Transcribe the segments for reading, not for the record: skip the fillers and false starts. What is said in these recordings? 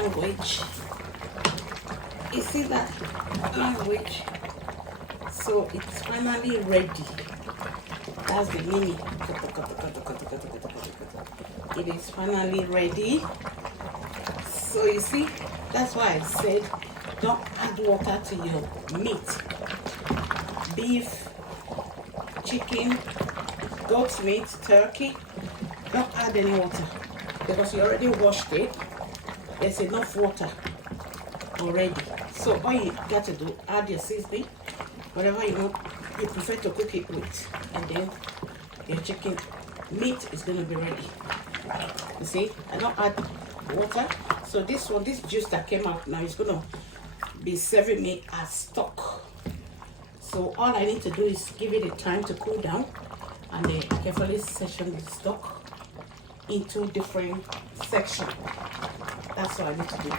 language. You see that language? So it's finally ready. That's the meaning. It is finally ready. So you see, that's why I said don't add water to your meat. Beef, chicken, goat meat, turkey, don't add any water because you already washed it. There's enough water already. So all you got to do, add your seasoning, whatever you prefer to cook it with, and then your chicken meat is going to be ready. You see, I don't add water. So this juice that came out now is going to be serving me as stock. So all I need to do is give it a time to cool down, and then carefully section the stock into different sections. That's what I need to do.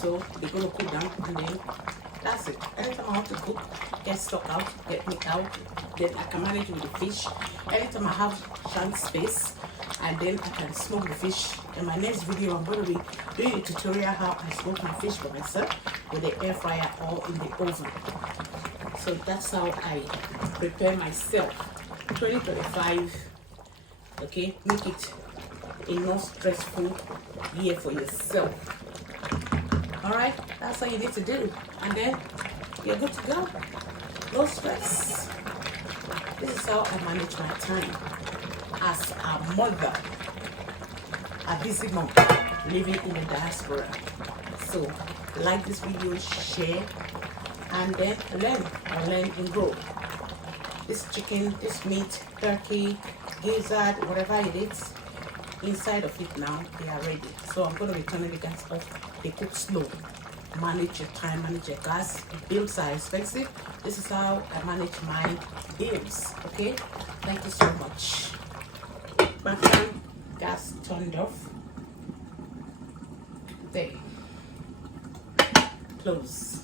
So they're going to cool down, and then that's it. Anytime I want to cook, get stock out, get meat out, then I can manage with the fish. Anytime I have chance space, and then I can smoke the fish. In my next video, I'm going to be doing a tutorial how I smoke my fish by myself with the air fryer or in the oven. So that's how I prepare myself. 2025, okay, make it a not stressful year for yourself. All right, that's all you need to do, and then you're good to go. No stress. This is how I manage my time as a mother, a busy mom living in the diaspora. So like this video, share, and then learn and grow. This chicken, this meat, turkey, gizzard, whatever it is, inside of it now, they are ready. So I'm going to be turning the gas off. They cook slow. Manage your time, manage your gas. Bills are expensive. This is how I manage my bills. Okay, thank you so much. Back on, gas turned off. There. Close.